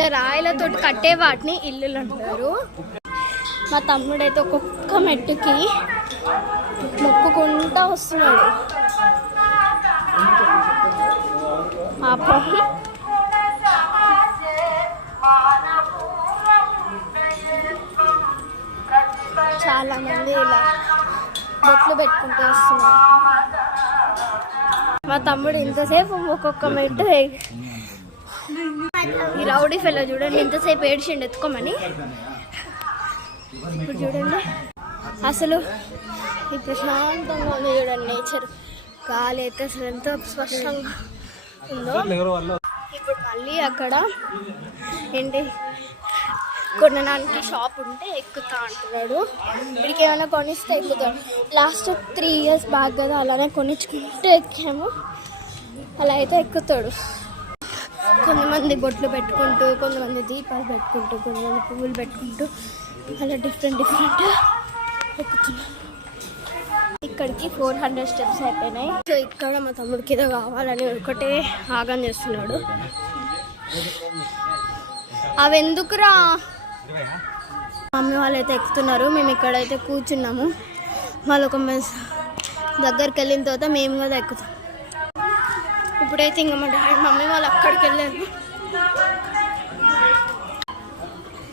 ఇలా రాయిలతో కట్టే వాటిని ఇల్లులు అంటారు. మా తమ్ముడైతే ఒక్కొక్క మెట్టుకి మొక్కుకుంటా వస్తున్నాడు. చాలా మంది ఇలా బొట్లు పెట్టుకుంటూ వస్తున్నారు. మా తమ్ముడు ఇంతసేపు ఒక్కొక్క మెట్టు ఈ రౌడీ ఫెలో చూడండి ఇంతసేపు ఏడిచిండు ఎత్తుకోమని. ఇప్పుడు చూడండి అసలు ఈ ప్రశాంతంగా ఉంది చూడండి, నేచర్ గాలి అయితే అసలు ఎంతో స్పష్టంగా ఉందో. ఇప్పుడు మళ్ళీ అక్కడ ఏంటి కొనడానికి షాప్ ఉంటే ఎక్కుతా అంటున్నాడు. ఇక్కడికి ఏమైనా కొనిస్తే ఎక్కుతాడు. లాస్ట్ 3 years బ్యాక్ కదా అలానే కొనిచ్చుకుంటూ ఎక్కాము. అలా అయితే ఎక్కుతాడు. కొంతమంది బొట్లు పెట్టుకుంటూ, కొంతమంది దీపాలు పెట్టుకుంటూ, కొంతమంది పువ్వులు పెట్టుకుంటూ అలా డిఫరెంట్ ఎక్కుతున్నారు. ఇక్కడికి 400 steps అయిపోయినాయి. సో ఇక్కడ మా తమ్ముడికి ఏదో కావాలని ఒకటే ఆగం చేస్తున్నాడు. అవి ఎందుకురా? మమ్మీ వాళ్ళైతే ఎక్కుతున్నారు, మేము ఇక్కడైతే కూర్చున్నాము. వాళ్ళు ఒక దగ్గరికి వెళ్ళిన తర్వాత మేము కూడా ఎక్కుతాం. ఇప్పుడైతే ఇంకా మా డాడీ మమ్మీ వాళ్ళు అక్కడికి వెళ్ళారు.